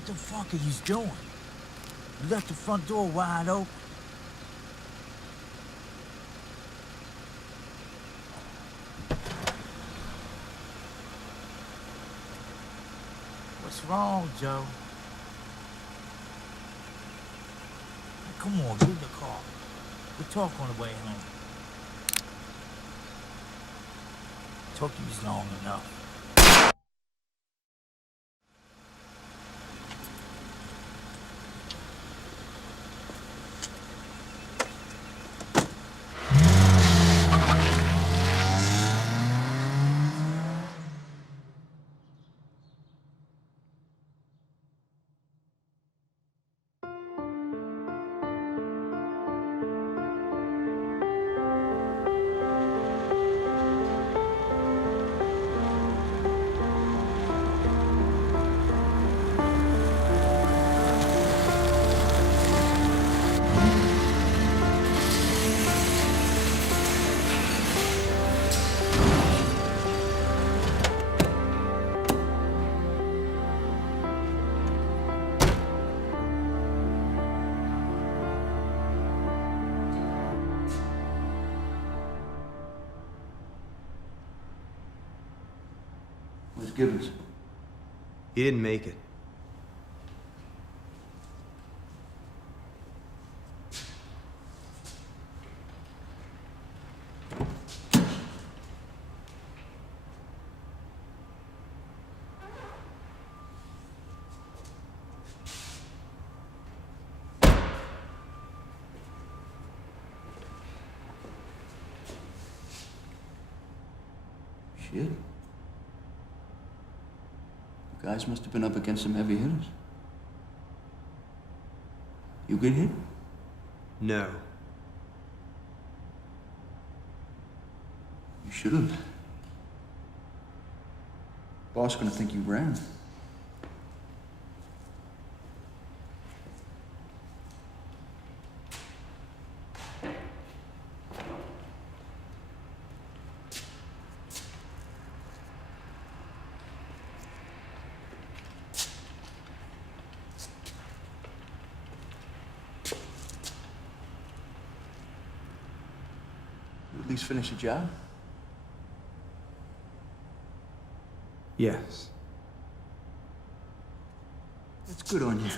What the fuck are you doing? You left the front door wide open. What's wrong, Joe? Come on, get in the car. We'll talk on the way home. Took you long enough. Where's Gibbons? He didn't make it. Shit. Guys must have been up against some heavy hitters. You get hit? No. You should have. Boss gonna think you ran. At least finish the job? Yes. That's good on you.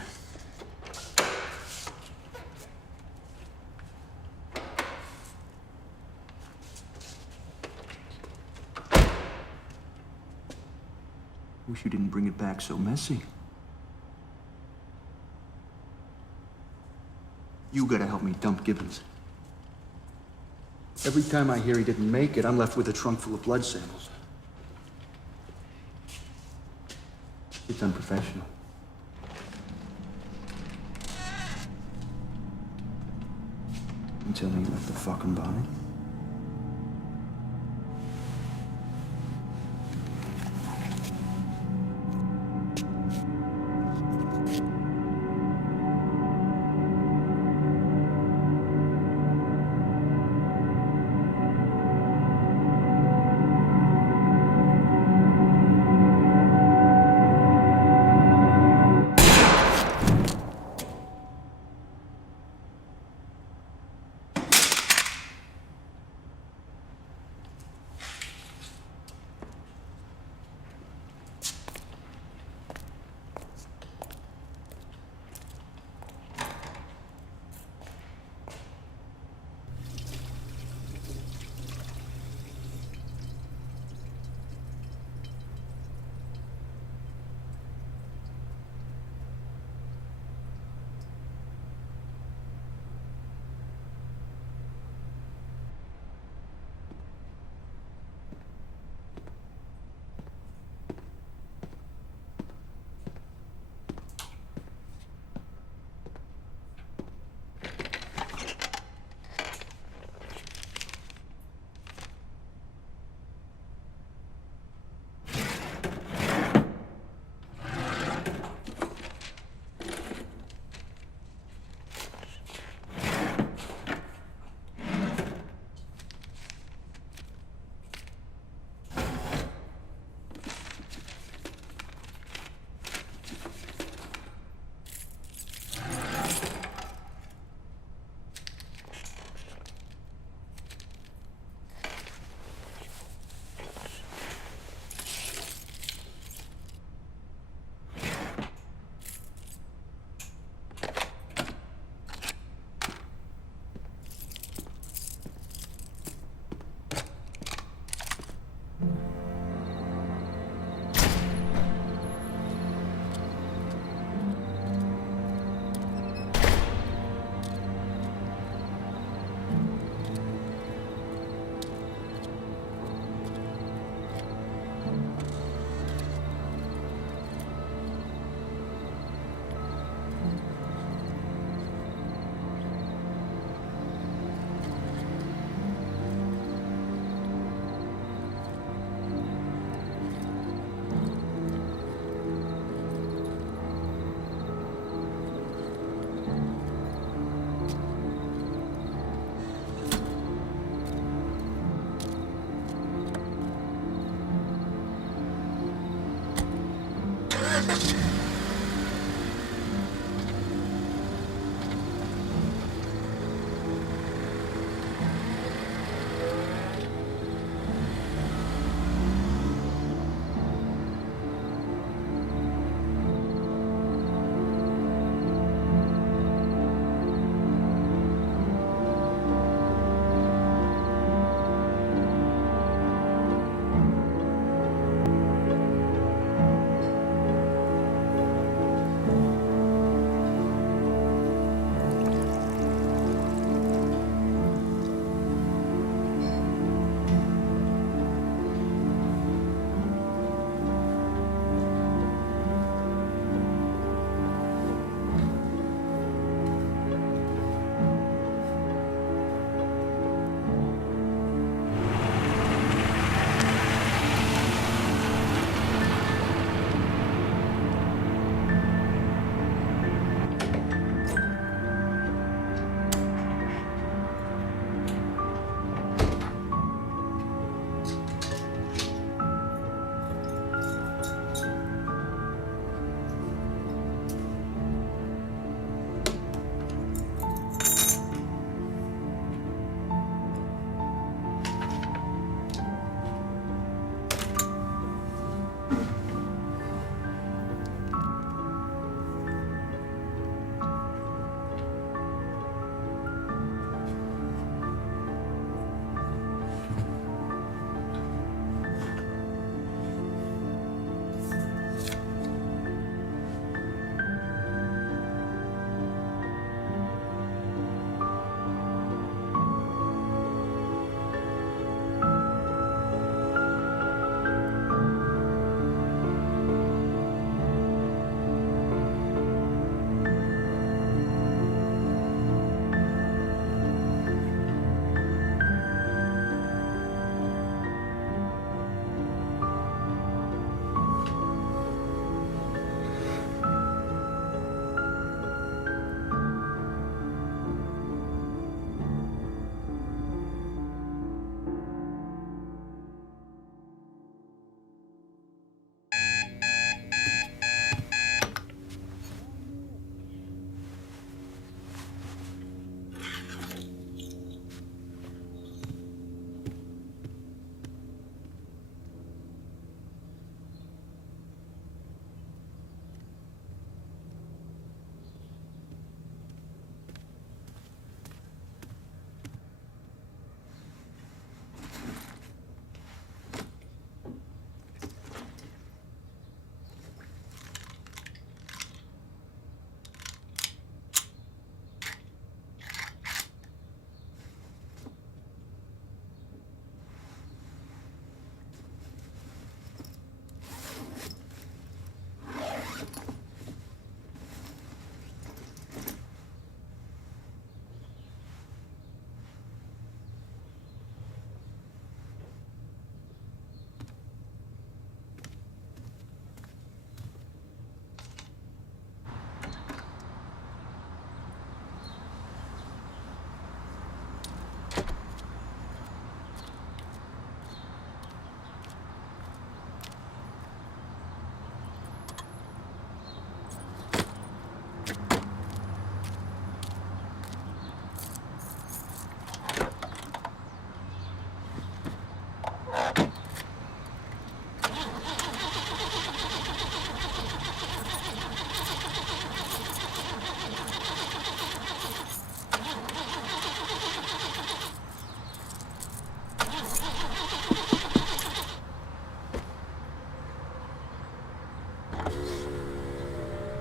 Wish you didn't bring it back so messy. You gotta help me dump Gibbons. Every time I hear he didn't make it, I'm left with a trunk full of blood samples. It's unprofessional. You tell me you left the fucking body?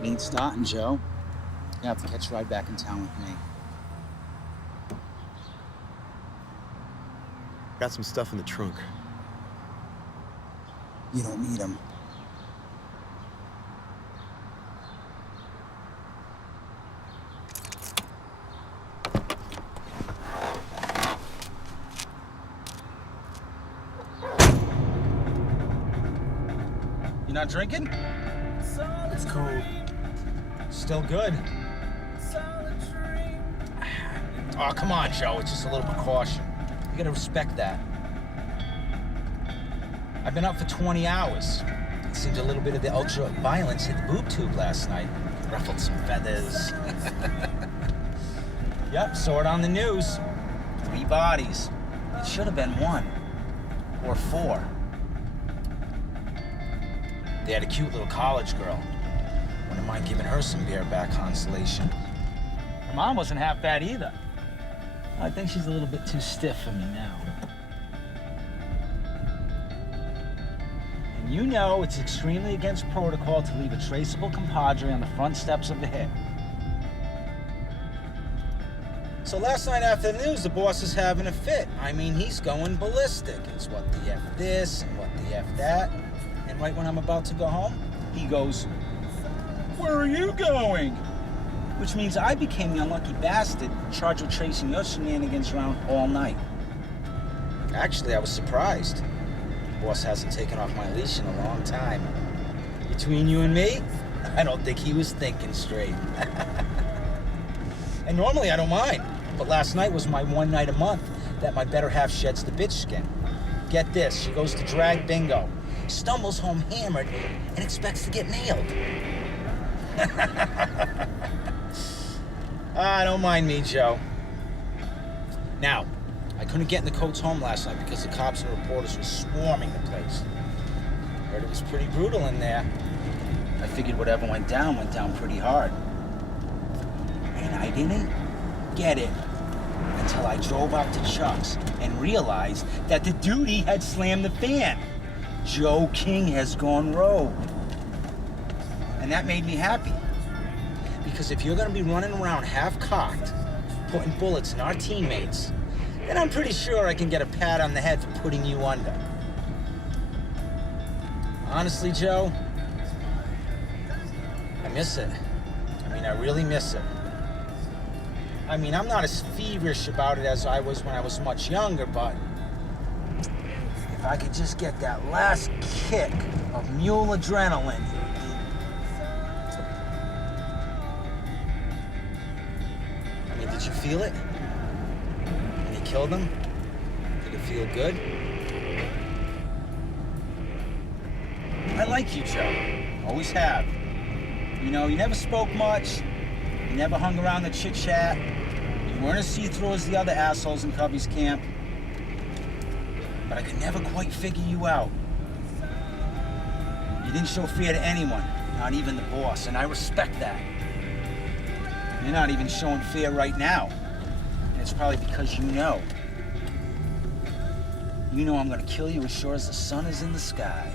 Ain't starting, Joe. You have to catch a ride back in town with me. Got some stuff in the trunk. You don't need them. You not drinking? It's cold. Still good. Oh, come on, Joe. It's just a little precaution. You gotta respect that. I've been up for 20 hours. Seemed a little bit of the ultra violence hit the boob tube last night. Ruffled some feathers. Yep, saw it on the news. 3 bodies. It should have been 1. Or 4. They had a cute little college girl. Wouldn't mind giving her some bareback consolation. Her mom wasn't half bad either. I think she's a little bit too stiff for me now. And you know it's extremely against protocol to leave a traceable compadre on the front steps of the hit. So last night after the news, the boss is having a fit. I mean, he's going ballistic. It's what the F this and what the F that. And right when I'm about to go home, he goes, "Where are you going?" Which means I became the unlucky bastard charged with tracing your shenanigans around all night. Actually, I was surprised. The boss hasn't taken off my leash in a long time. Between you and me, I don't think he was thinking straight. And normally I don't mind, but last night was my one night a month that my better half sheds the bitch skin. Get this, she goes to drag bingo, stumbles home hammered, and expects to get nailed. Don't mind me, Joe. Now, I couldn't get in the Coates' home last night because the cops and reporters were swarming the place. Heard it was pretty brutal in there. I figured whatever went down pretty hard. And I didn't get it until I drove out to Chuck's and realized that the duty had slammed the fan. Joe King has gone rogue. And that made me happy. Because if you're gonna be running around half-cocked, putting bullets in our teammates, then I'm pretty sure I can get a pat on the head for putting you under. Honestly, Joe, I miss it. I mean, I really miss it. I mean, I'm not as feverish about it as I was when I was much younger, but if I could just get that last kick of mule adrenaline. I mean, did you feel it? When you killed him? Did it feel good? I like you, Joe. Always have. You know, you never spoke much. You never hung around the chit-chat. You weren't as see-through as the other assholes in Covey's camp. But I could never quite figure you out. You didn't show fear to anyone, not even the boss, and I respect that. You're not even showing fear right now. And it's probably because you know. You know I'm gonna kill you as sure as the sun is in the sky.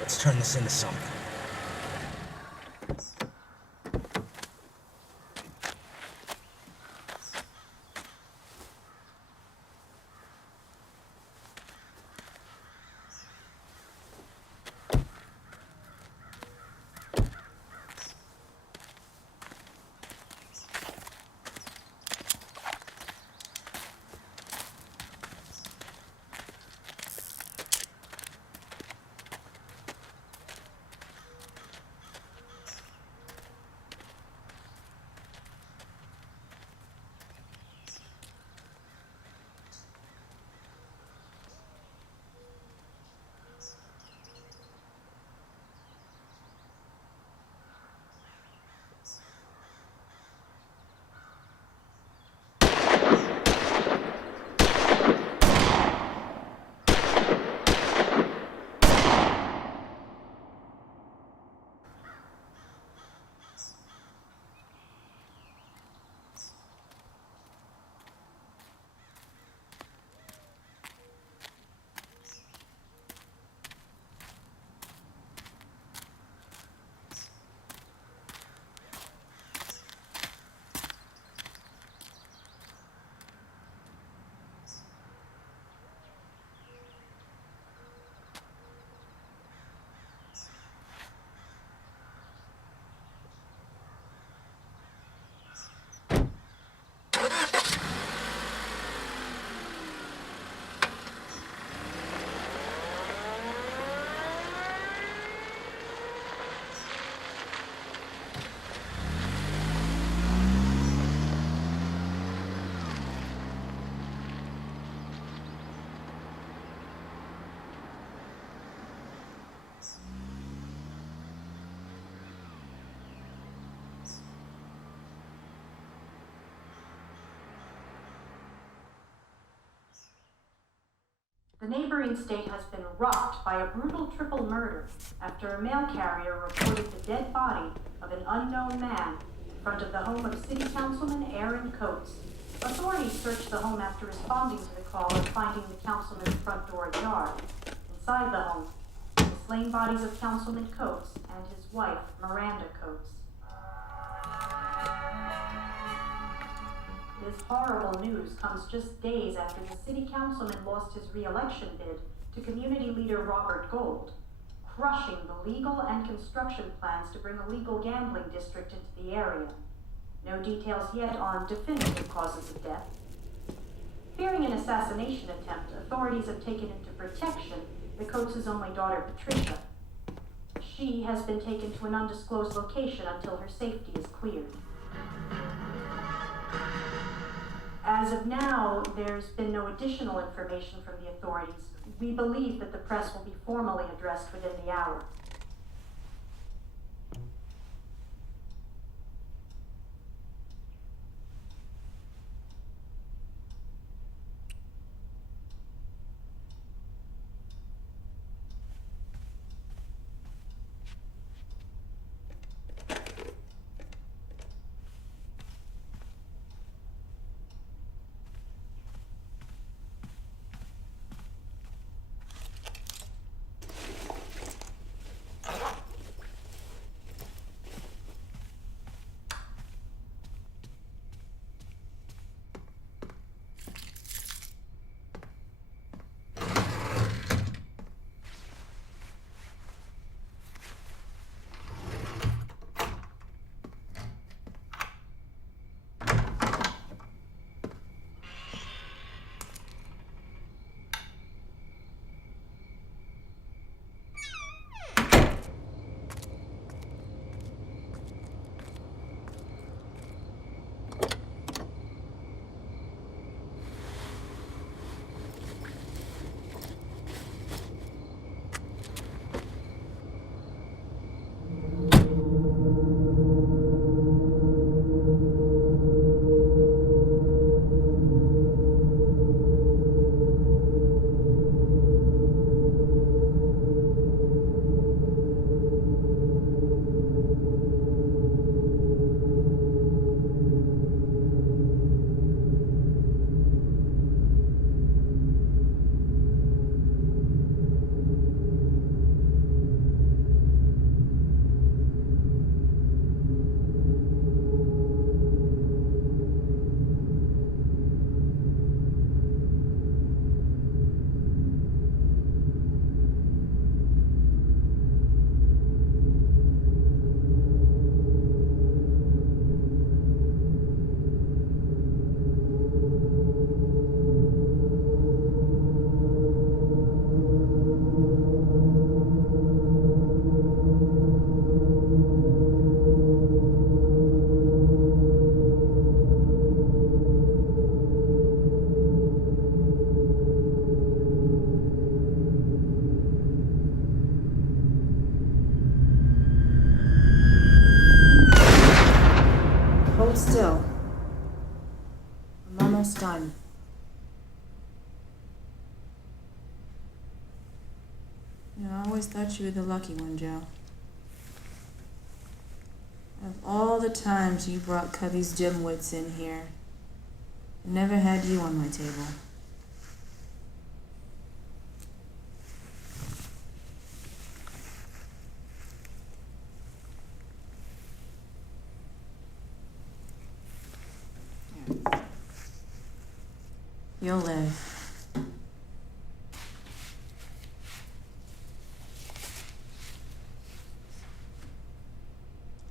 Let's turn this into something. The neighboring state has been rocked by a brutal triple murder after a mail carrier reported the dead body of an unknown man in front of the home of City Councilman Aaron Coates. Authorities searched the home after responding to the call and finding the councilman's front door ajar. Inside the home, the slain bodies of Councilman Coates and his wife, Miranda Coates. This horrible news comes just days after the city councilman lost his re-election bid to community leader Robert Gold, crushing the legal and construction plans to bring a legal gambling district into the area. No details yet on definitive causes of death. Fearing an assassination attempt, authorities have taken into protection the Coates' only daughter, Patricia. She has been taken to an undisclosed location until her safety is cleared. As of now, there's been no additional information from the authorities. We believe that the press will be formally addressed within the hour. Still. I'm almost done. I always thought you were the lucky one, Joe. Of all the times you brought Cubby's dimwits in here, I never had you on my table. You'll live.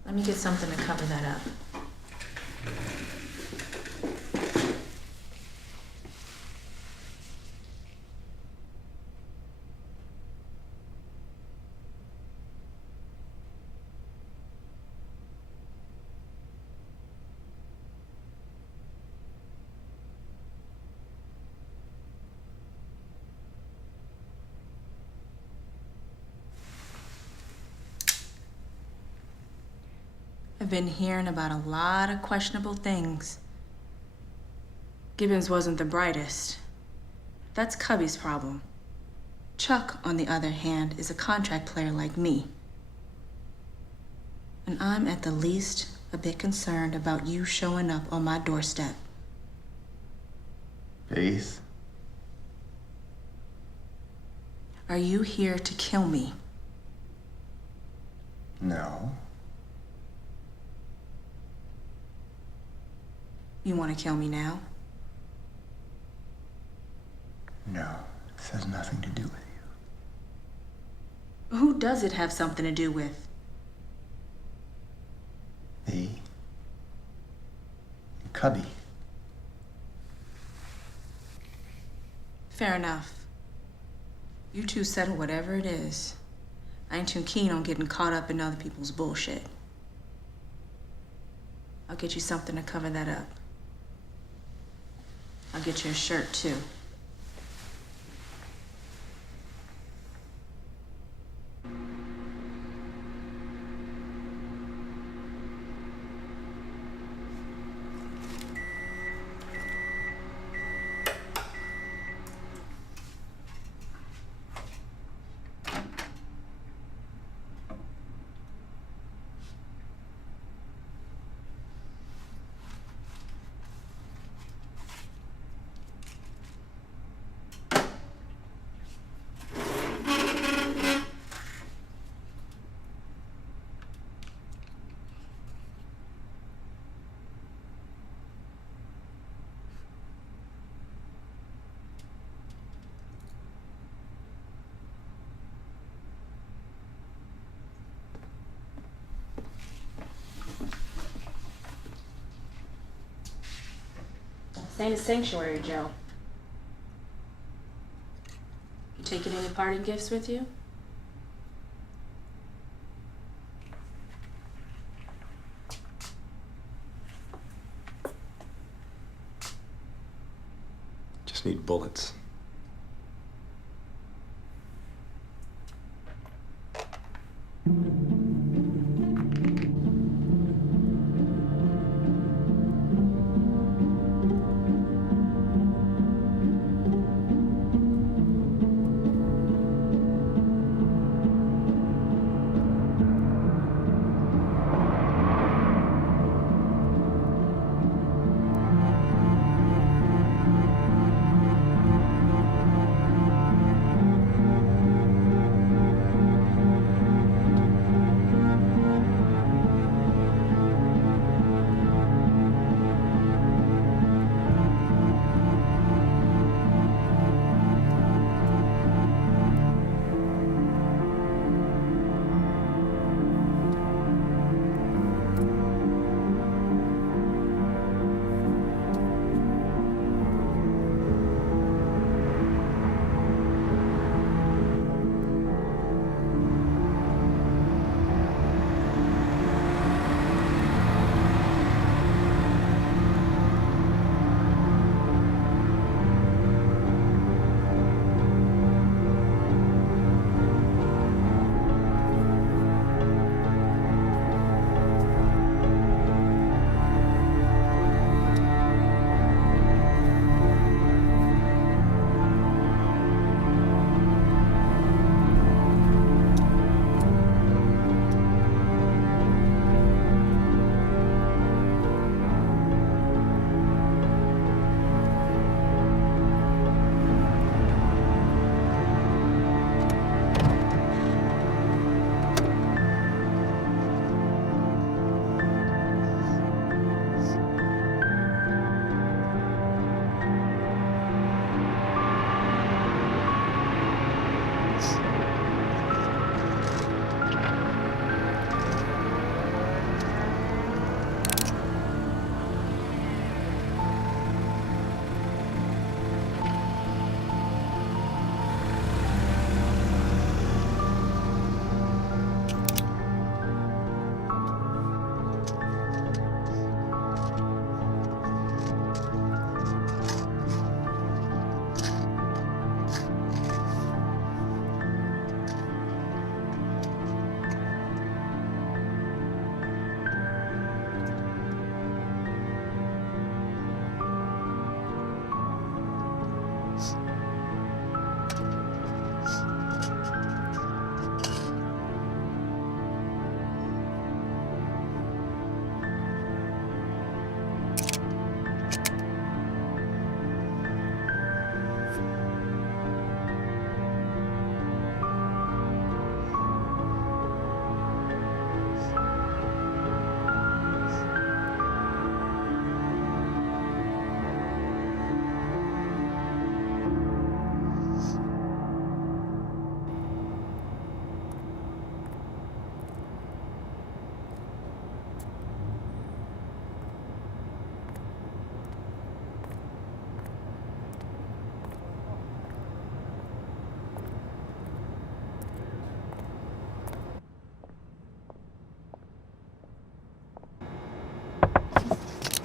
Let me get something to cover that up. I've been hearing about a lot of questionable things. Gibbons wasn't the brightest. That's Cubby's problem. Chuck, on the other hand, is a contract player like me. And I'm at the least a bit concerned about you showing up on my doorstep. Faith? Are you here to kill me? No. You want to kill me now? No. This has nothing to do with you. Who does it have something to do with? Me. And Cubby. Fair enough. You two settle whatever it is. I ain't too keen on getting caught up in other people's bullshit. I'll get you something to cover that up. I'll get you a shirt, too. This ain't a sanctuary, Joe. You taking any parting gifts with you? Just need bullets.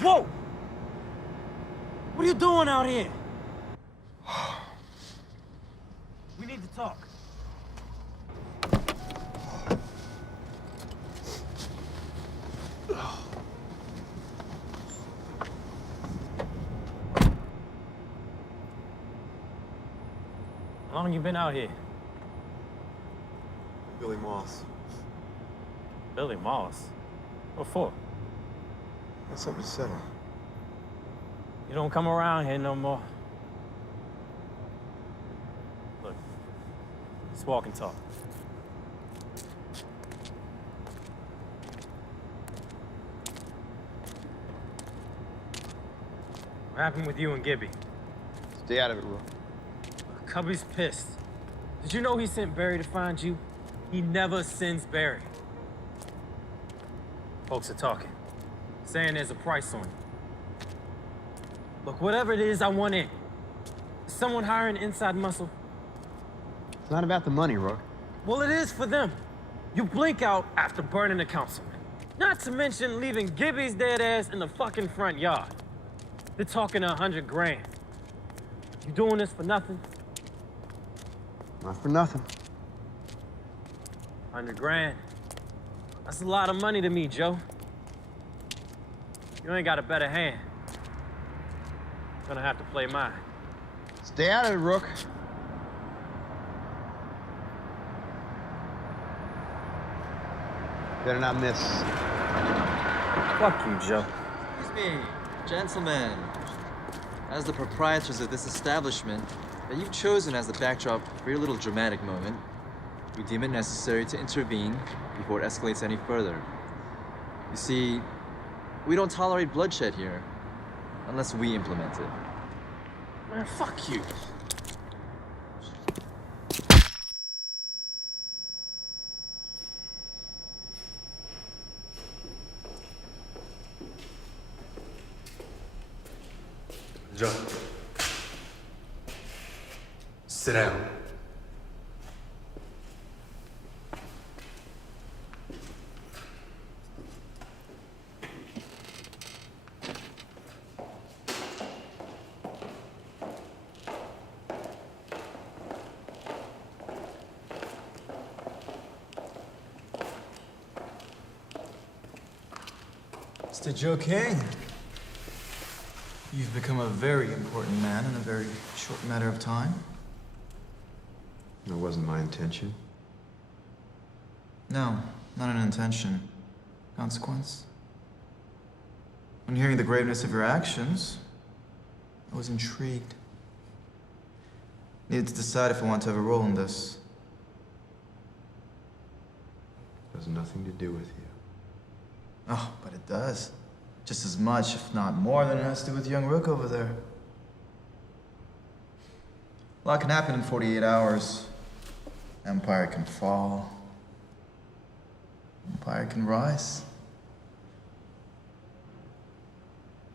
Whoa! What are you doing out here? We need to talk. How long you been out here? Billy Moss. Billy Moss? What for? That's something to settle. You don't come around here no more. Look, let's walk and talk. What happened with you and Gibby? Stay out of it, Rook. Cubby's pissed. Did you know he sent Barry to find you? He never sends Barry. Folks are talking, saying there's a price on you. Look, whatever it is, I want in. Is someone hiring inside muscle? It's not about the money, Rook. Well, it is for them. You blink out after burning the councilman. Not to mention leaving Gibby's dead ass in the fucking front yard. They're talking 100 grand. You doing this for nothing? Not for nothing. 100 grand. That's a lot of money to me, Joe. You ain't got a better hand. Gonna have to play mine. Stay out of it, Rook. Better not miss. Fuck you, Joe. Excuse me, gentlemen. As the proprietors of this establishment that you've chosen as the backdrop for your little dramatic moment, we deem it necessary to intervene before it escalates any further. You see, we don't tolerate bloodshed here, unless we implement it. Man, fuck you. Joe. Sit down. Mr. Joe Kain, you've become a very important man in a very short matter of time. That wasn't my intention. No, not an intention. Consequence. When hearing the graveness of your actions, I was intrigued. Needed to decide if I want to have a role in this. It has nothing to do with you. Oh, but it does. Just as much, if not more, than it has to do with young Rook over there. A lot can happen in 48 hours. Empire can fall. Empire can rise.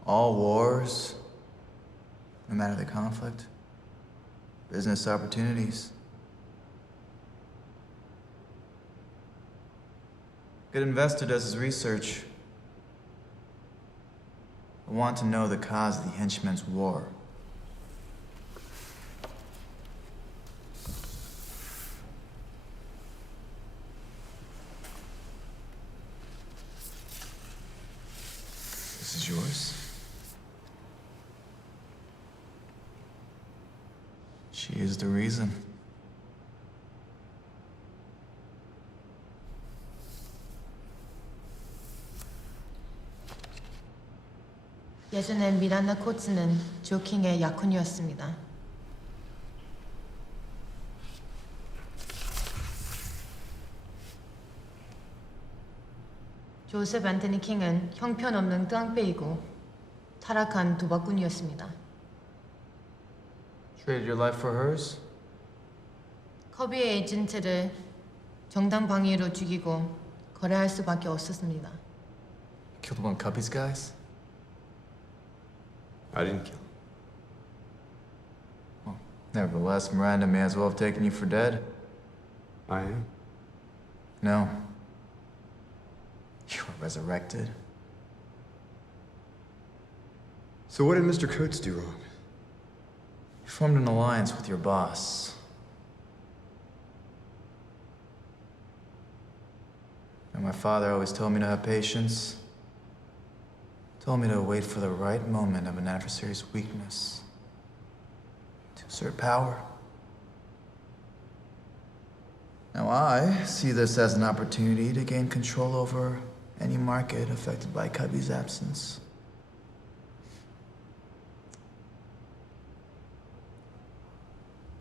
All wars, no matter the conflict, business opportunities. Good investor does his research. I want to know the cause of the Henchman's war. This is yours. She is the reason. 예전에 미란다 코츠는 조킹의 약혼이었습니다. 조셉 앤토니 킹은 형편없는 깡패이고 타락한 도박꾼이었습니다. Traded your life for hers? 커비의 에이전트를 정당 방위로 죽이고 거래할 수밖에 없었습니다. Killed one of Cubby's guys? I didn't kill him. Well, nevertheless, Miranda may as well have taken you for dead. I am. No. You were resurrected. So what did Mr. Coates do wrong? You formed an alliance with your boss. And my father always told me to have patience. Told me to wait for the right moment of an adversary's weakness to assert power. Now I see this as an opportunity to gain control over any market affected by Cubby's absence.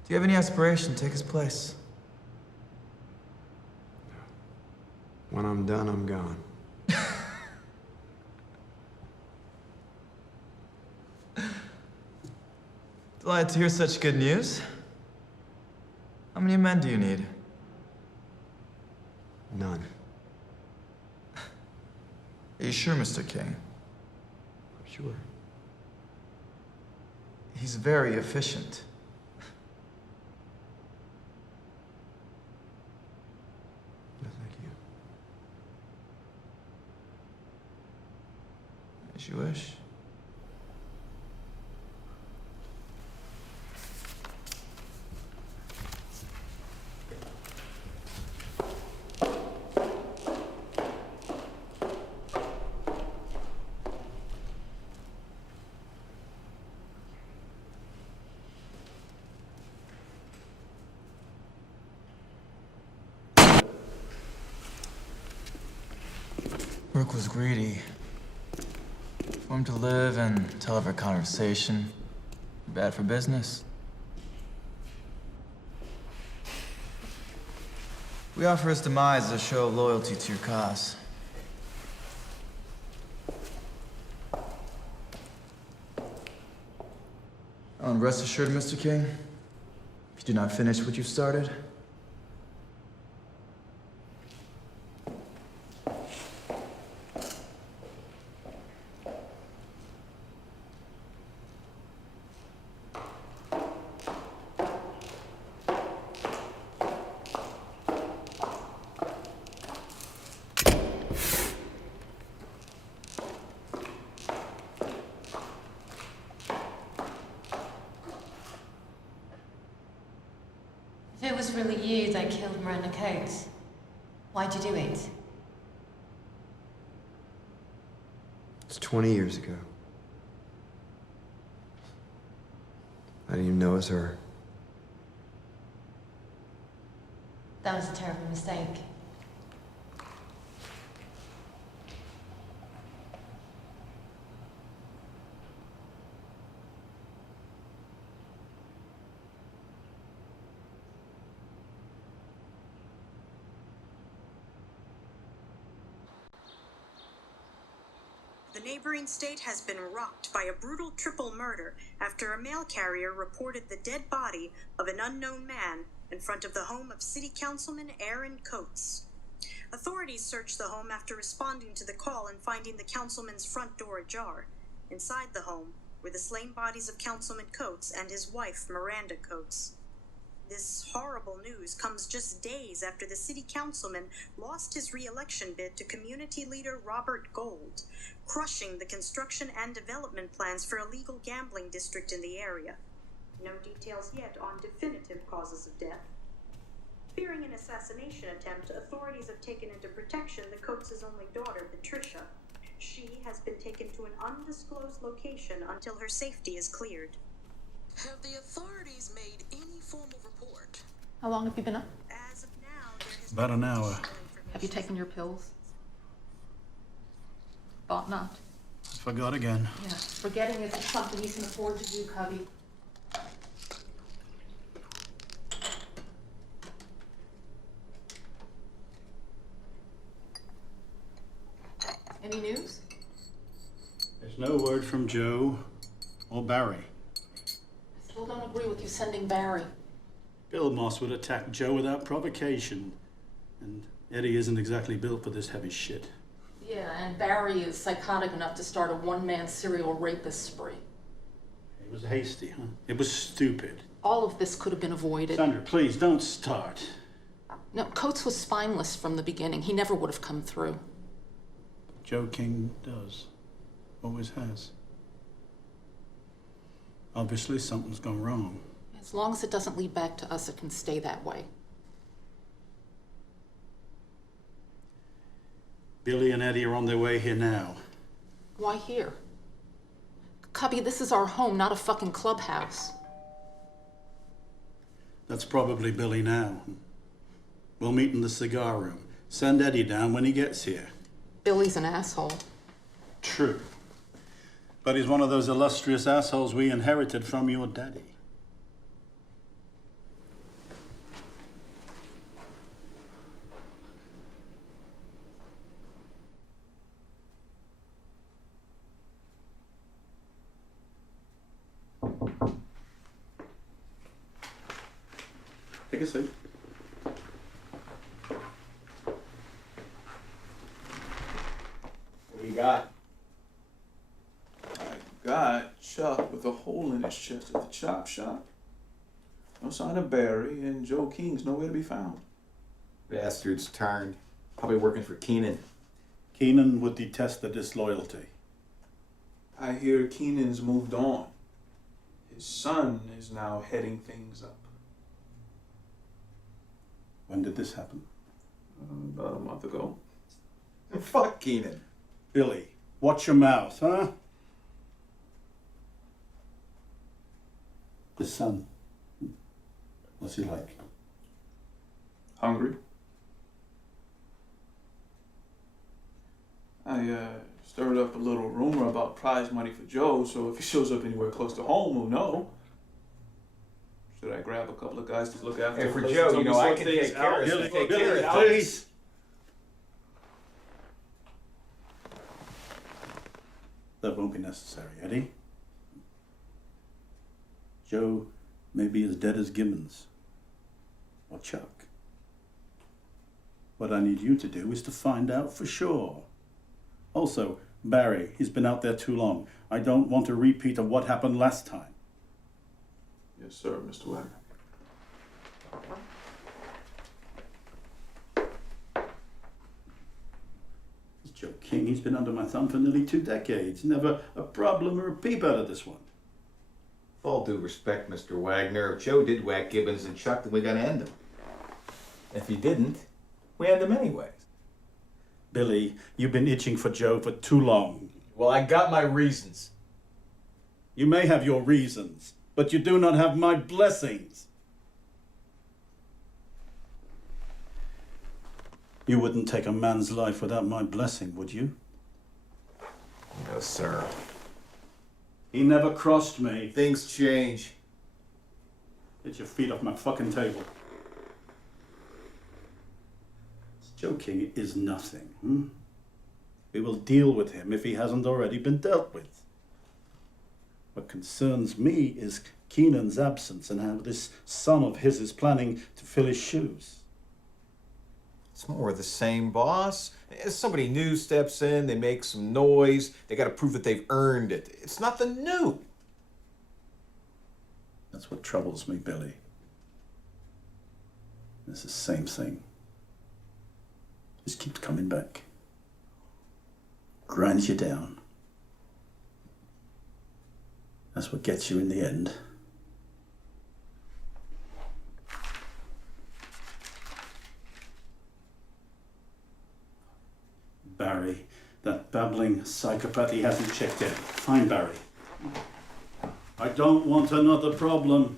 Do you have any aspiration to take his place? When I'm done, I'm gone. Delighted to hear such good news. How many men do you need? None. Are you sure, Mr. King? I'm sure. He's very efficient. No, thank you. As you wish. Brooke was greedy. For him to live and tell of her conversation. Bad for business. We offer his demise as a show of loyalty to your cause. Oh, and rest assured, Mr. King, if you do not finish what you've started, If it was really you that killed Miranda Coates, why'd you do it? It's 20 years ago. I didn't even know it was her. That was a terrible mistake. The neighboring state has been rocked by a brutal triple murder after a mail carrier reported the dead body of an unknown man in front of the home of City Councilman Aaron Coates. Authorities searched the home after responding to the call and finding the councilman's front door ajar. Inside the home were the slain bodies of Councilman Coates and his wife, Miranda Coates. This horrible news comes just days after the city councilman lost his re-election bid to community leader Robert Gold, crushing the construction and development plans for a legal gambling district in the area. No details yet on definitive causes of death. Fearing an assassination attempt, authorities have taken into protection the Coates' only daughter, Patricia. She has been taken to an undisclosed location until her safety is cleared. Have the authorities made any formal report? How long have you been up? As of now, there has About been an hour. additional Have you taken your pills? Thought not. Forgot again. Yeah, forgetting isn't something you can afford to do, Cubby. Any news? There's no word from Joe or Barry. I still don't agree with you sending Barry. Bill Moss would attack Joe without provocation. And Eddie isn't exactly built for this heavy shit. Yeah, and Barry is psychotic enough to start a one-man serial rapist spree. It was hasty, huh? It was stupid. All of this could have been avoided. Sandra, please, don't start. No, Coates was spineless from the beginning. He never would have come through. Joe King does. Always has. Obviously, something's gone wrong. As long as it doesn't lead back to us, it can stay that way. Billy and Eddie are on their way here now. Why here? Cubby, this is our home, not a fucking clubhouse. That's probably Billy now. We'll meet in the cigar room. Send Eddie down when he gets here. Billy's an asshole. True. But he's one of those illustrious assholes we inherited from your daddy. Take a seat. What do you got? I got Chuck with a hole in his chest at the chop shop. No sign of Barry, and Joe King's nowhere to be found. Bastard's turned. Probably working for Keenan. Keenan would detest the disloyalty. I hear Keenan's moved on. His son is now heading things up. When did this happen? About a month ago. Fuck Keenan. Billy, watch your mouth, huh? His son. What's he like? Hungry. I stirred up a little rumor about prize money for Joe, so if he shows up anywhere close to home, we'll know. Should I grab a couple of guys to look after Hey, him? for Joe, you know, I can take care of Billy, take care of please. That won't be necessary, Eddie. Joe may be as dead as Gibbons. Or Chuck. What I need you to do is to find out for sure. Also, Barry, he's been out there too long. I don't want a repeat of what happened last time. Yes, sir, Mr. Wagner. This Joe King, he's been under my thumb for nearly 2 decades. Never a problem or a peep out of this one. With all due respect, Mr. Wagner, if Joe did whack Gibbons and Chuck, then we gotta end him. If he didn't, we end him anyways. Billy, you've been itching for Joe for too long. Well, I got my reasons. You may have your reasons, but you do not have my blessings. You wouldn't take a man's life without my blessing, would you? No, sir. He never crossed me. Things change. Get your feet off my fucking table. Joe King is nothing. We will deal with him if he hasn't already been dealt with. What concerns me is Keenan's absence and how this son of his is planning to fill his shoes. It's more of the same, boss. As somebody new steps in, they make some noise, they gotta prove that they've earned it. It's nothing new. That's what troubles me, Billy. It's the same thing. Just keeps coming back. Grinds you down. That's what gets you in the end. Barry, that babbling psychopath, he hasn't checked in. Find Barry. I don't want another problem.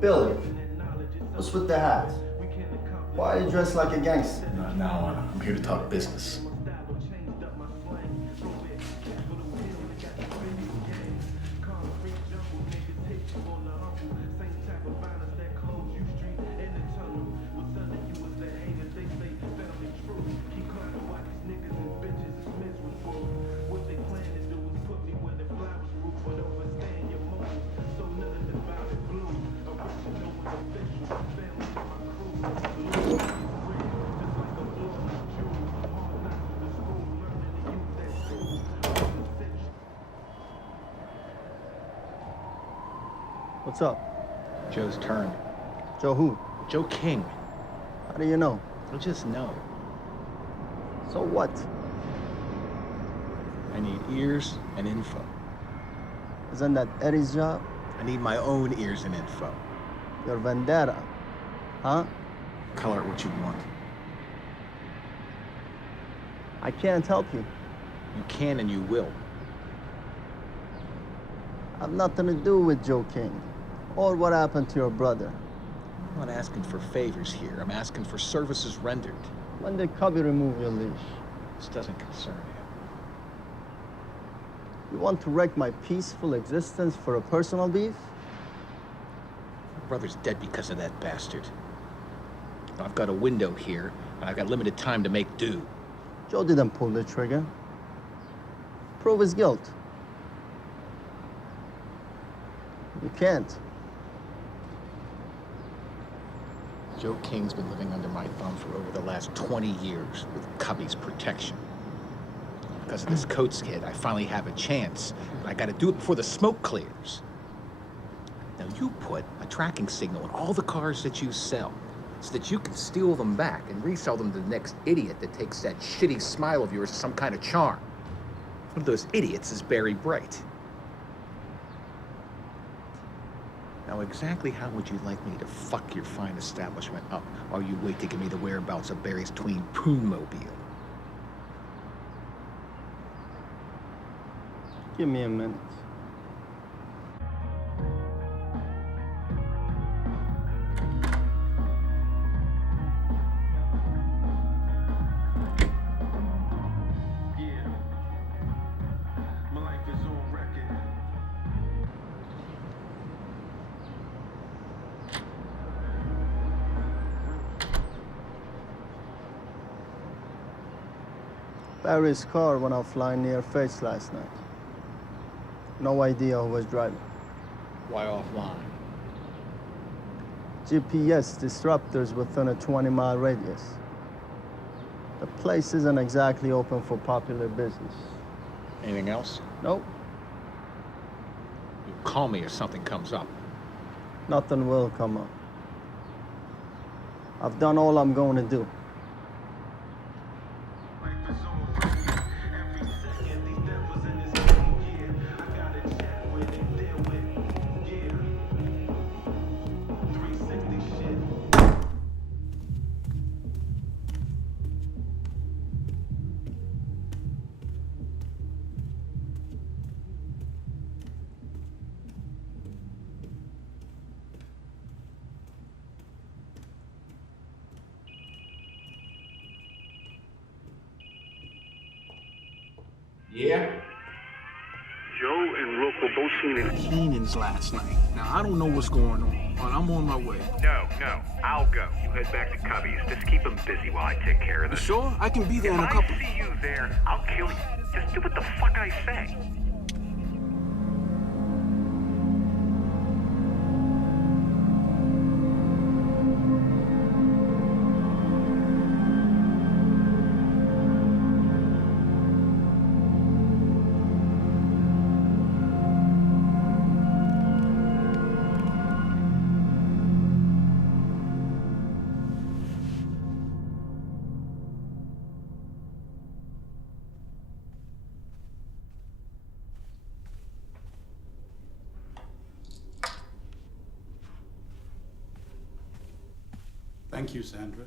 Billy, what's with the hat? Why are you dressed like a gangster? Not now, I'm here to talk business. What's up? Joe's turned. Joe who? Joe King. How do you know? I just know. So what? I need ears and info. Isn't that Eddie's job? I need my own ears and info. Your vendetta, huh? Color it what you want. I can't help you. You can and you will. I've nothing to do with Joe King or what happened to your brother. I'm not asking for favors here. I'm asking for services rendered. When did Cubby remove your leash? This doesn't concern you. You want to wreck my peaceful existence for a personal beef? My brother's dead because of that bastard. I've got a window here, and I've got limited time to make do. Joe didn't pull the trigger. Prove his guilt. You can't. Joe King's been living under my thumb for over the last 20 years with Cubby's protection. Because of this Coates kid, I finally have a chance, but I gotta do it before the smoke clears. Now you put a tracking signal in all the cars that you sell, so that you can steal them back and resell them to the next idiot that takes that shitty smile of yours as some kind of charm. One of those idiots is Barry Bright. Now, exactly how would you like me to fuck your fine establishment up while you wait to give me the whereabouts of Barry's tween Poonmobile? Give me a minute. Barry's car went offline near Fates last night. No idea who was driving. Why offline? GPS disruptors within a 20-mile radius. The place isn't exactly open for popular business. Anything else? Nope. You call me if something comes up. Nothing will come up. I've done all I'm going to do. Yeah? Joe and Rook were both seen in Keenan's last night. Now, I don't know what's going on, but I'm on my way. No, I'll go. You head back to Cubby's. Just keep him busy while I take care of this. You sure? I can be there in a couple... If I see you there, I'll kill you. Just do what the fuck I say. Thank you, Sandra.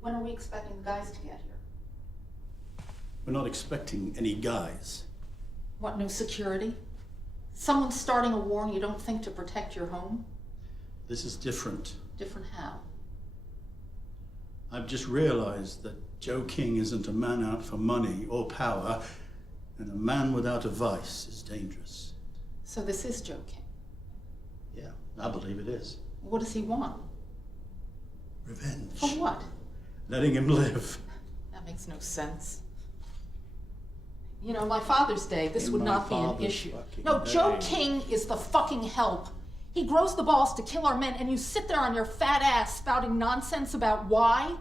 When are we expecting the guys to get here? We're not expecting any guys. What, no security? Someone's starting a war and you don't think to protect your home? This is different. Different how? I've just realized that Joe King isn't a man out for money or power, and a man without a vice is dangerous. So this is Joe King? Yeah, I believe it is. What does he want? Revenge. For what? Letting him live. That makes no sense. You know, my Father's Day, this would not be an issue. No, Joe King is the fucking help. He grows the balls to kill our men, and you sit there on your fat ass spouting nonsense about why?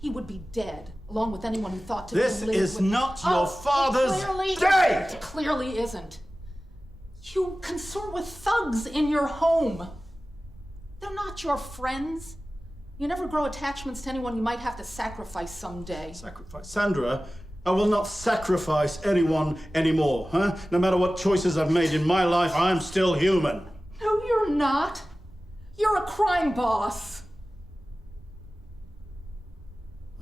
He would be dead, along with anyone who thought to This live is with... not your father's day! It clearly isn't. You consort with thugs in your home. They're not your friends. You never grow attachments to anyone you might have to sacrifice someday. Sacrifice? Sandra, I will not sacrifice anyone anymore, huh? No matter what choices I've made in my life, I'm still human. No, you're not. You're a crime boss.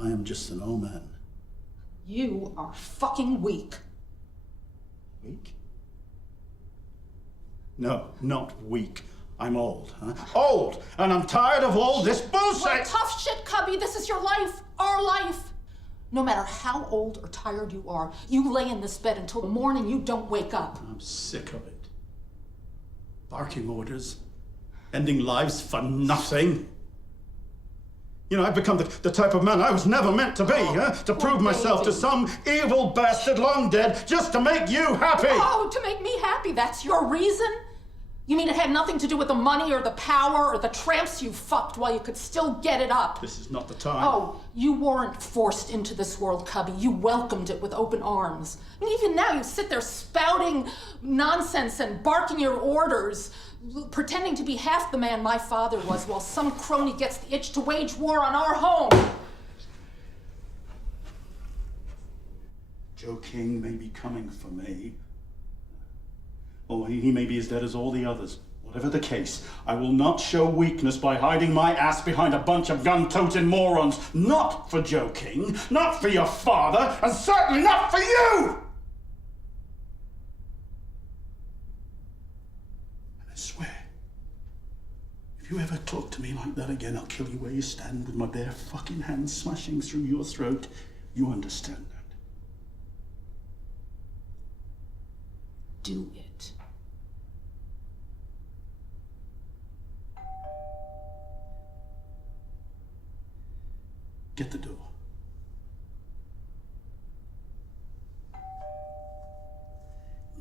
I am just an old man. You are fucking weak. Weak? No, not weak. I'm old, huh? Old! And I'm tired of all this bullshit! Well, tough shit, Cubby. This is your life. Our life. No matter how old or tired you are, you lay in this bed until the morning you don't wake up. I'm sick of it. Barking orders. Ending lives for nothing. You know, I've become the type of man I was never meant to be, huh? To prove myself to some evil bastard long dead just to make you happy! Oh, to make me happy, that's your reason? You mean it had nothing to do with the money or the power or the tramps you fucked while you could still get it up? This is not the time. Oh, you weren't forced into this world, Cubby. You welcomed it with open arms. And even now you sit there spouting nonsense and barking your orders, pretending to be half the man my father was while some crony gets the itch to wage war on our home. Joe King may be coming for me. Or he may be as dead as all the others. Whatever the case, I will not show weakness by hiding my ass behind a bunch of gun-toting morons. Not for Joe King, not for your father, and certainly not for you! And I swear, if you ever talk to me like that again, I'll kill you where you stand with my bare fucking hands smashing through your throat. You understand that? Do it. Get the door.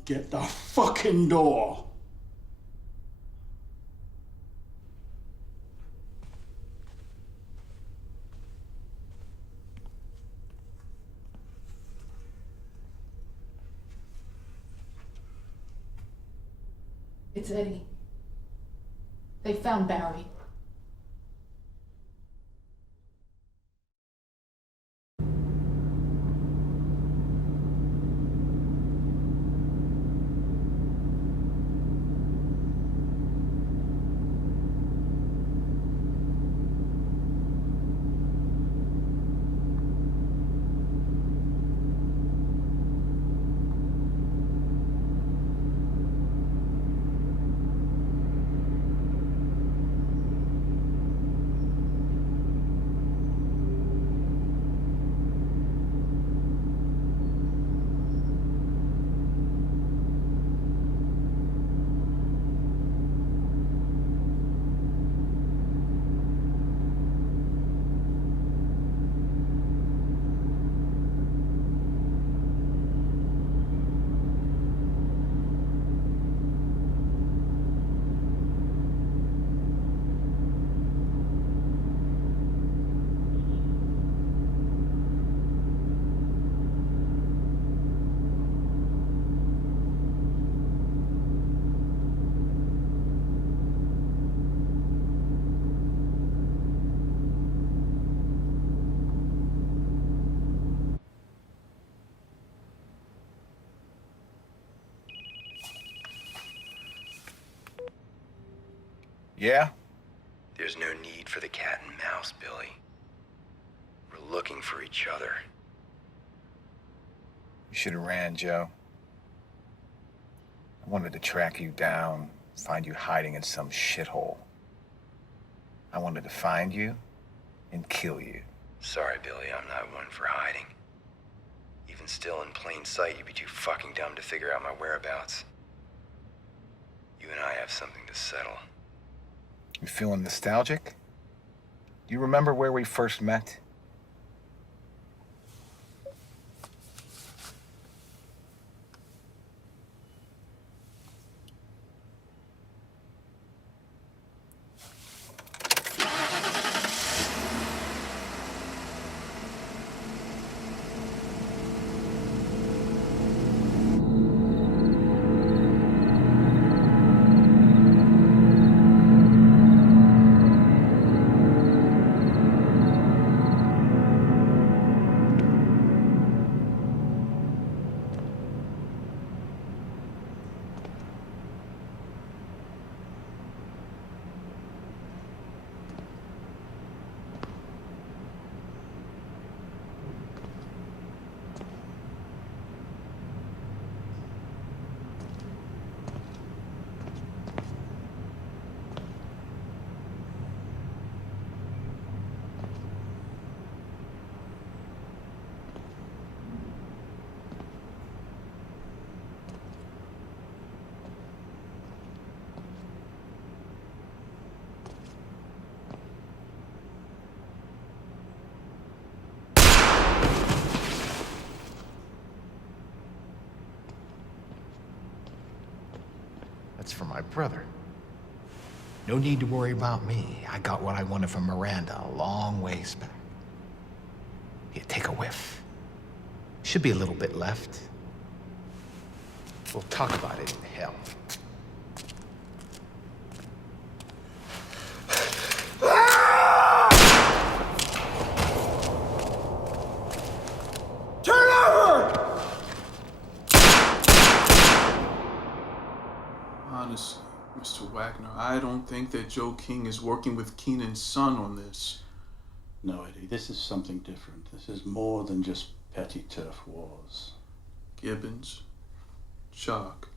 Get the fucking door! It's Eddie. They found Barry. Yeah? There's no need for the cat and mouse, Billy. We're looking for each other. You should have ran, Joe. I wanted to track you down, find you hiding in some shithole. I wanted to find you and kill you. Sorry, Billy, I'm not one for hiding. Even still in plain sight, you'd be too fucking dumb to figure out my whereabouts. You and I have something to settle. You feeling nostalgic? You remember where we first met? That's for my brother. No need to worry about me. I got what I wanted from Miranda a long ways back. Here, take a whiff. Should be a little bit left. We'll talk about it in hell. Turn over! Honestly, Mr. Wagner, I don't think that Joe King is working with Keenan's son on this. No, Eddie, this is something different. This is more than just petty turf wars. Gibbons, Chuck,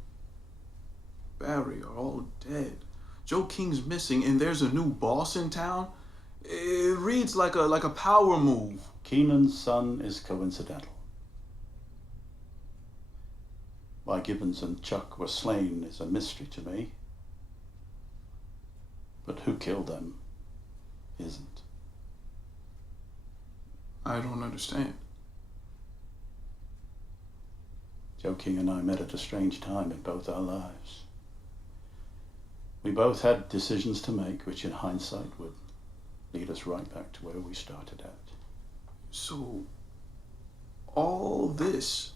Barry are all dead. Joe King's missing and there's a new boss in town? It reads like a power move. Keenan's son is coincidental. Why Gibbons and Chuck were slain is a mystery to me. But who killed them isn't. I don't understand. Joe King and I met at a strange time in both our lives. We both had decisions to make, which in hindsight would lead us right back to where we started at. So, all this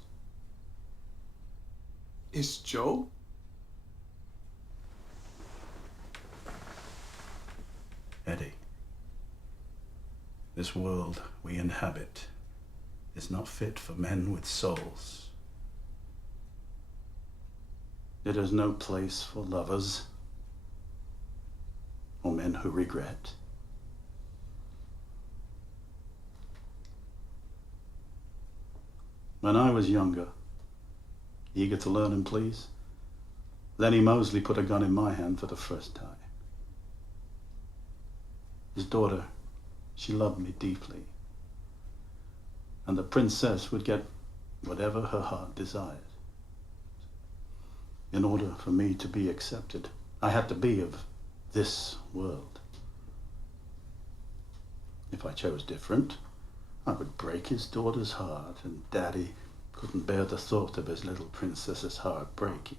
is Joe? Eddie, this world we inhabit is not fit for men with souls. It is no place for lovers or men who regret. When I was younger, eager to learn and please, Lenny Mosley put a gun in my hand for the first time. His daughter, she loved me deeply, and the princess would get whatever her heart desired. In order for me to be accepted, I had to be of this world. If I chose different, I would break his daughter's heart, and Daddy couldn't bear the thought of his little princess's heart breaking.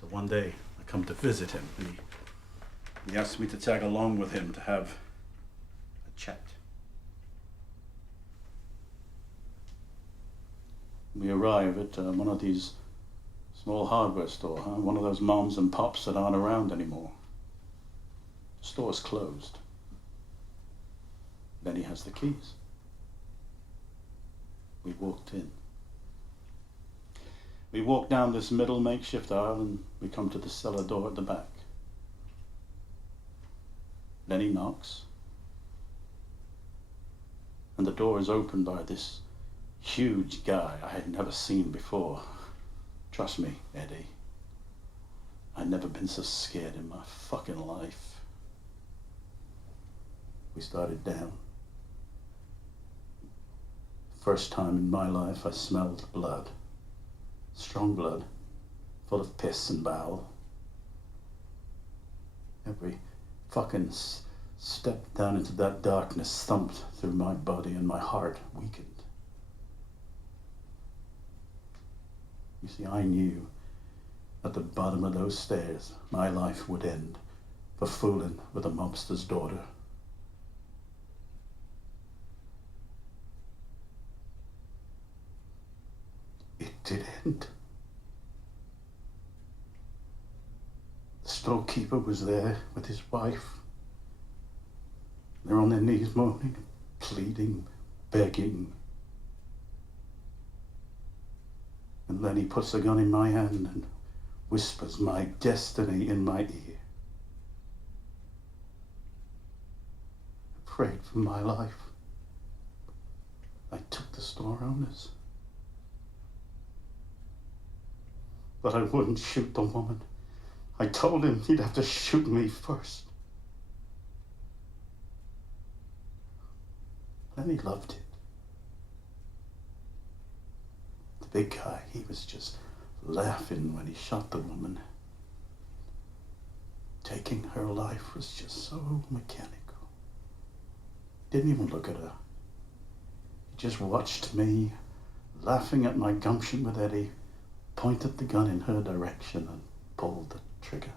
So one day, I come to visit him, and he asked me to tag along with him to have a chat. We arrive at one of these small hardware store, one of those moms and pops that aren't around anymore. The store's closed. Then he has the keys. We walked in. We walk down this middle makeshift aisle and we come to the cellar door at the back. Then he knocks. And the door is opened by this huge guy I had never seen before. Trust me, Eddie. I'd never been so scared in my fucking life. We started down. First time in my life I smelled blood. Strong blood, full of piss and bowel. Every fucking step down into that darkness thumped through my body and my heart weakened. You see, I knew at the bottom of those stairs my life would end for fooling with a mobster's daughter. It did end. The storekeeper was there with his wife. They're on their knees moaning, pleading, begging. And then he puts a gun in my hand and whispers my destiny in my ear. I prayed for my life. I took the store owners. But I wouldn't shoot the woman. I told him he'd have to shoot me first. And he loved it. The big guy, he was just laughing when he shot the woman. Taking her life was just so mechanical. Didn't even look at her. He just watched me laughing at my gumption with Eddie, pointed the gun in her direction and pulled the trigger.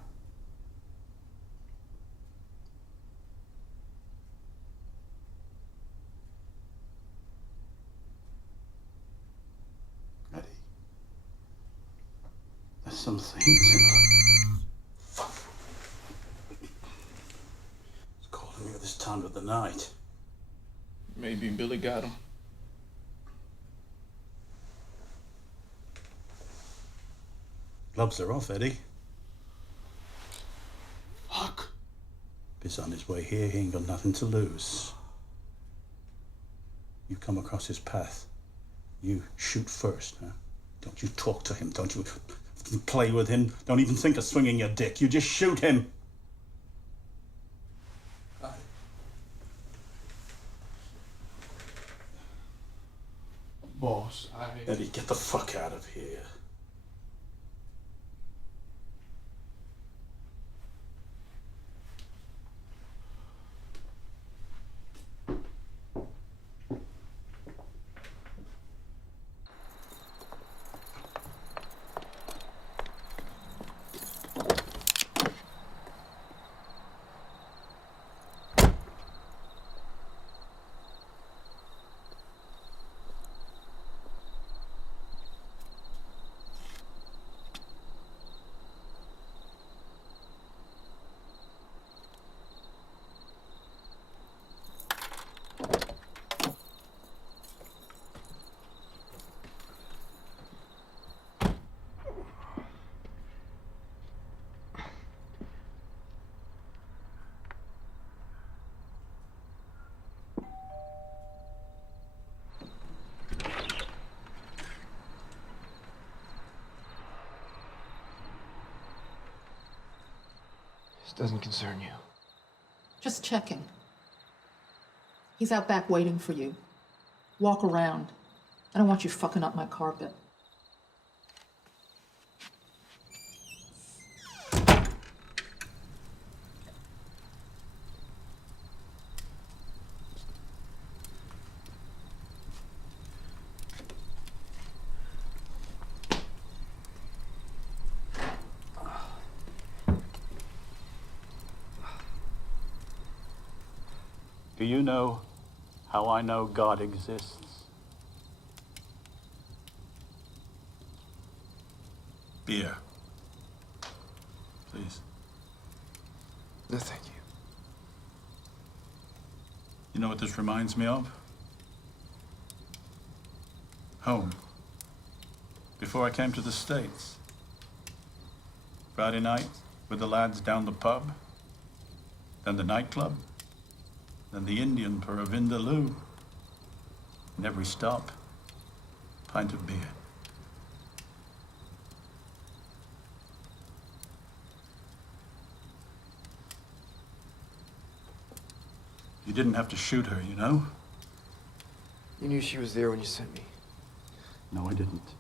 Eddie, there's some things in her. Fuck. It's calling me at this time of the night. Maybe Billy got him. Gloves are off, Eddie. Fuck. If he's on his way here, he ain't got nothing to lose. You come across his path, you shoot first, huh? Don't you talk to him, don't you play with him, don't even think of swinging your dick, you just shoot him. Boss, Eddie, get the fuck out of here. This doesn't concern you. Just checking. He's out back waiting for you. Walk around. I don't want you fucking up my carpet. Do you know how I know God exists? Beer. Please. No, thank you. You know what this reminds me of? Home. Before I came to the States. Friday night with the lads down the pub. Then the nightclub. Then the Indian for a vindaloo. And every stop, pint of beer. You didn't have to shoot her, you know? You knew she was there when you sent me. No, I didn't.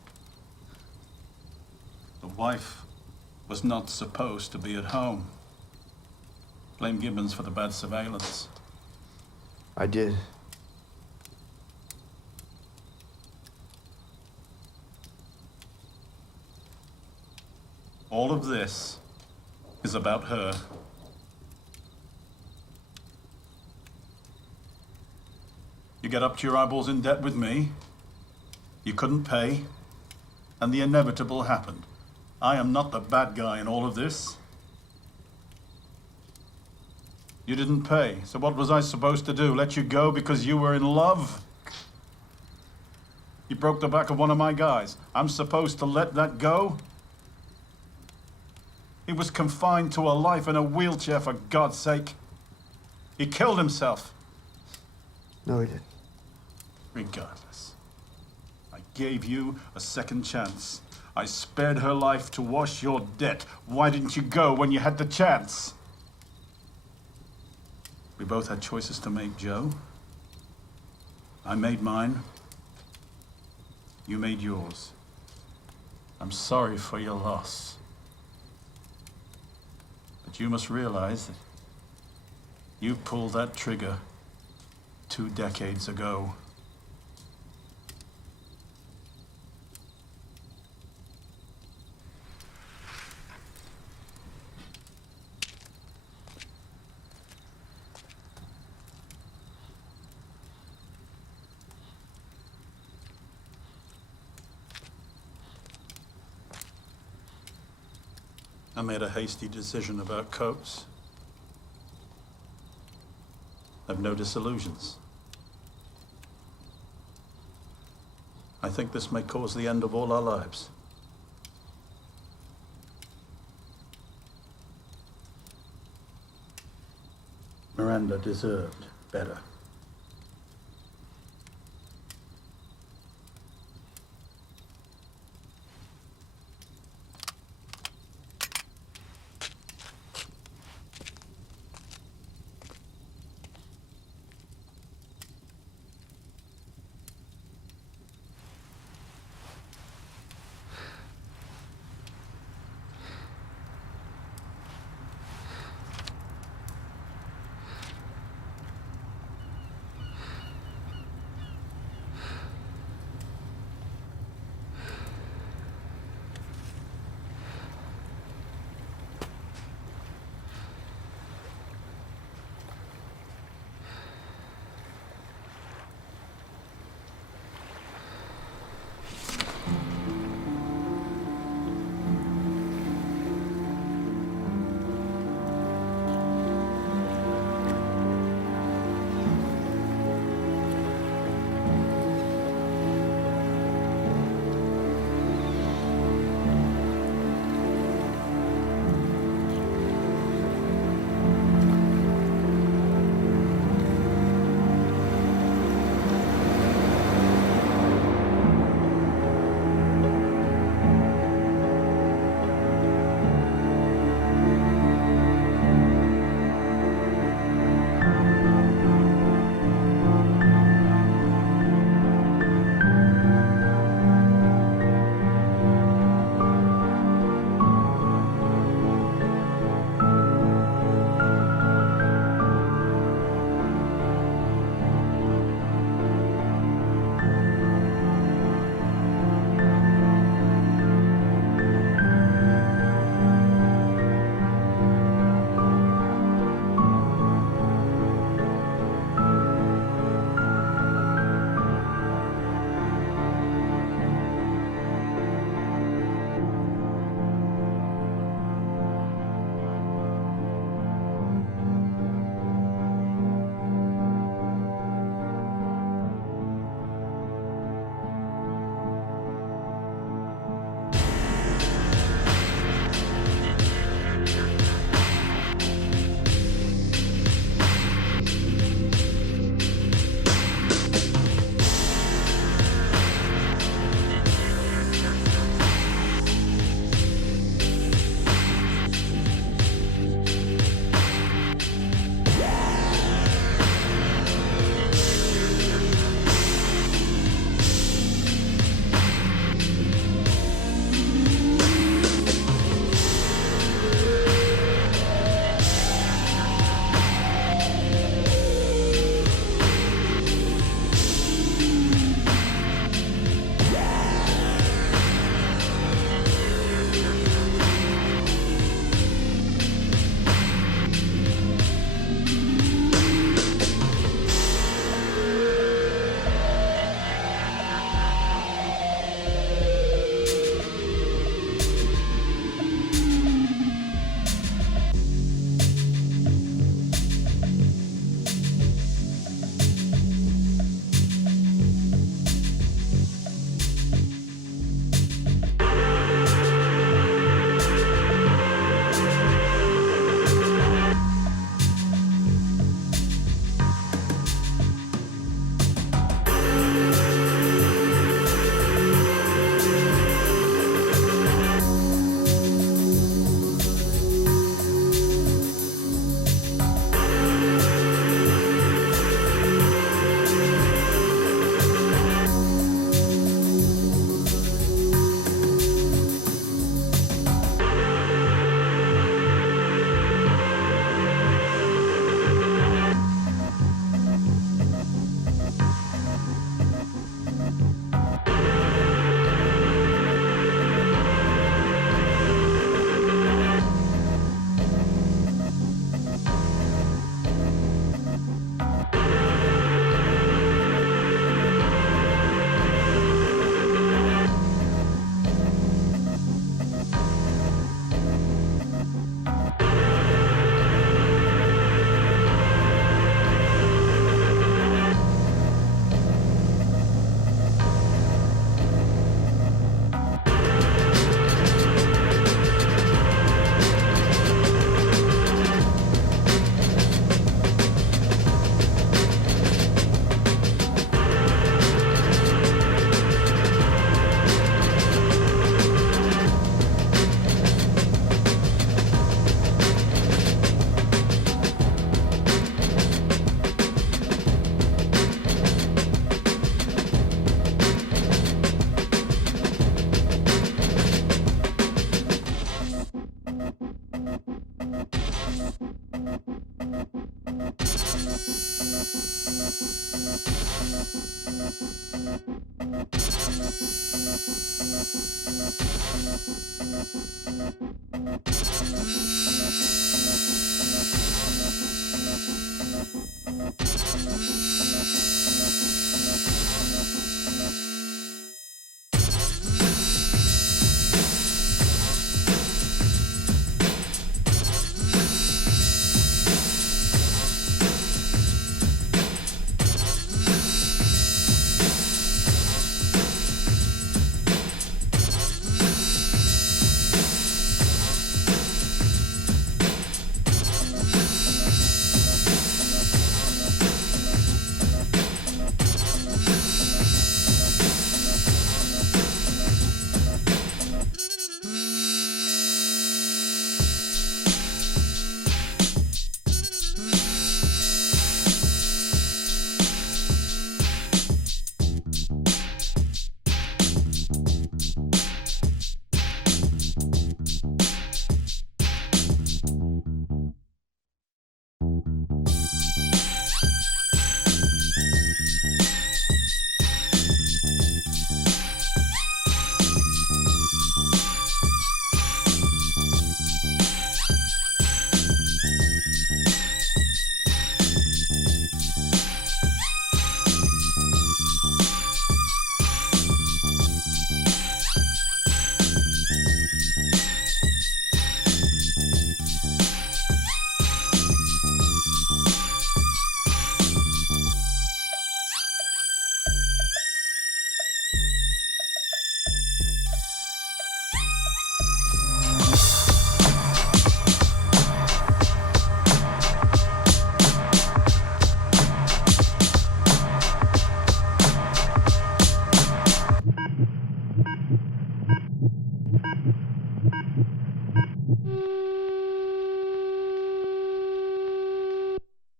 The wife was not supposed to be at home. Blame Gibbons for the bad surveillance. I did. All of this is about her. You get up to your eyeballs in debt with me. You couldn't pay. And the inevitable happened. I am not the bad guy in all of this. You didn't pay, so what was I supposed to do? Let you go because you were in love? You broke the back of one of my guys. I'm supposed to let that go? He was confined to a life in a wheelchair, for God's sake. He killed himself. No, he didn't. Regardless, I gave you a second chance. I spared her life to wash your debt. Why didn't you go when you had the chance? We both had choices to make, Joe. I made mine. You made yours. I'm sorry for your loss. But you must realize that you pulled that trigger 2 decades ago. I made a hasty decision about Coates. I've no disillusions. I think this may cause the end of all our lives. Miranda deserved better.